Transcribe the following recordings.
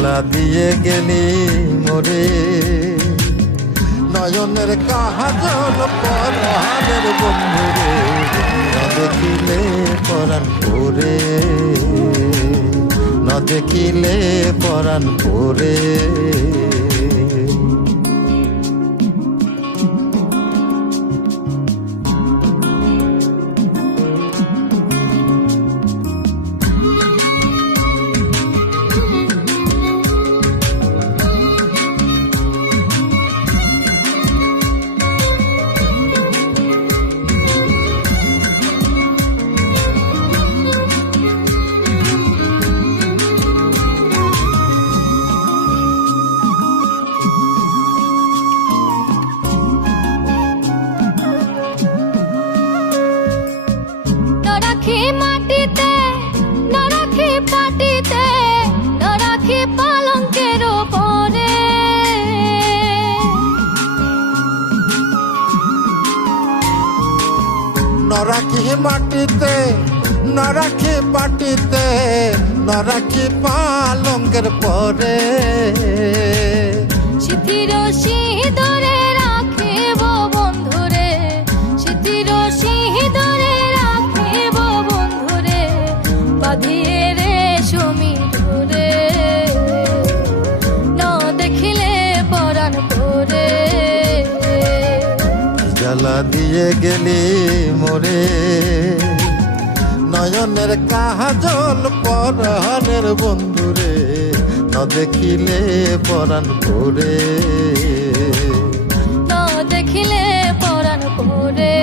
জ্বালা দিয়ে গেলি মোরে, নয়নের কাজল পরাণের বন্ধুরে, না দেখিলে পরাণ পরে, না দেখিলে পরাণ পরে। মাটিতে না রাখি পাটিতে, না রাখি পালঙ্কের উপরে, না রাখি মাটিতে, না রাখি পাটিতে, না রাখি পালঙ্কের পরে। স্মৃতির সিঁদুরে রাখিব বন্ধুরে, স্মৃতির সিঁদুরে রাখিব বন্ধুরে, বাঁধিয়ে রেশমি ডোরে, না দেখিলে পরাণ পরে। জ্বালা দিয়ে গেলি মোরে, নয়নের কাজল পরাণের বন্ধুরে, না দেখিলে পরাণ পরে, না দেখিলে পরাণ পরে।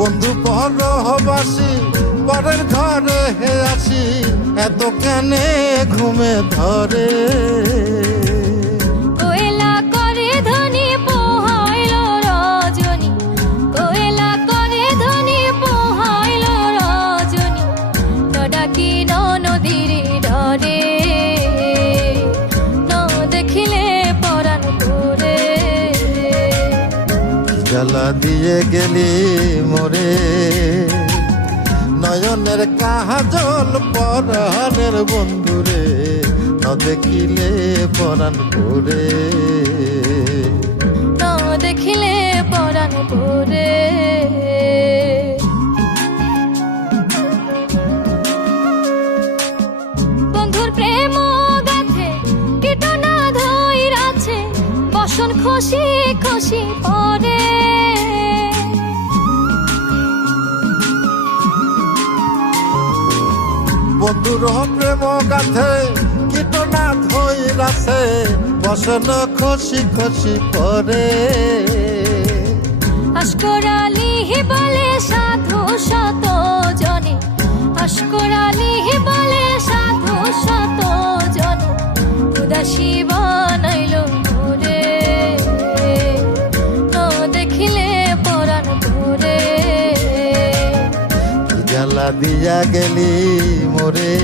বন্ধু পরবাসী পরের ঘরে হে আসি, এত কেনে ঘুমে ধরে। কোয়েলা করে ধনী পোহাইল রজনী, কোয়েলা করে ধনী পোহাইল রজনী, ডাকি নদীর ডরে, না দেখিলে পরাণ পরে। জ্বালা দিয়ে গেলি মোরে, নয়নের কাজল পরাণের বন্ধুরে, না দেখিলে পরাণ পরে, না দেখিলে পরাণ পরে। বন্ধুর প্রেম গাথে কীটনা ধইরাছে, বসন খুশি খুশি পরে। বন্ধুর প্রেম গাথে কীটনা ধইরাছে, বসন খুশি খুশি পরে। আশকর আলী বলে সাধু শত জনে, আশকর আলী বলে সাধু শত জনে, উদাসী বানাইল মোরে, না দেখিলে পরাণ পরে। জ্বালা দিয়া গেলি মোরে,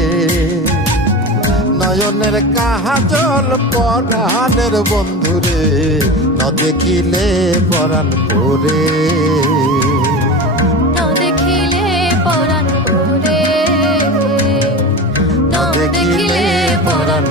নয়নের কাজল পরাণের বন্ধুরে, না দেখিলে পরাণ পরে, না দেখিলে পরাণ পরে, না দেখিলে পরাণ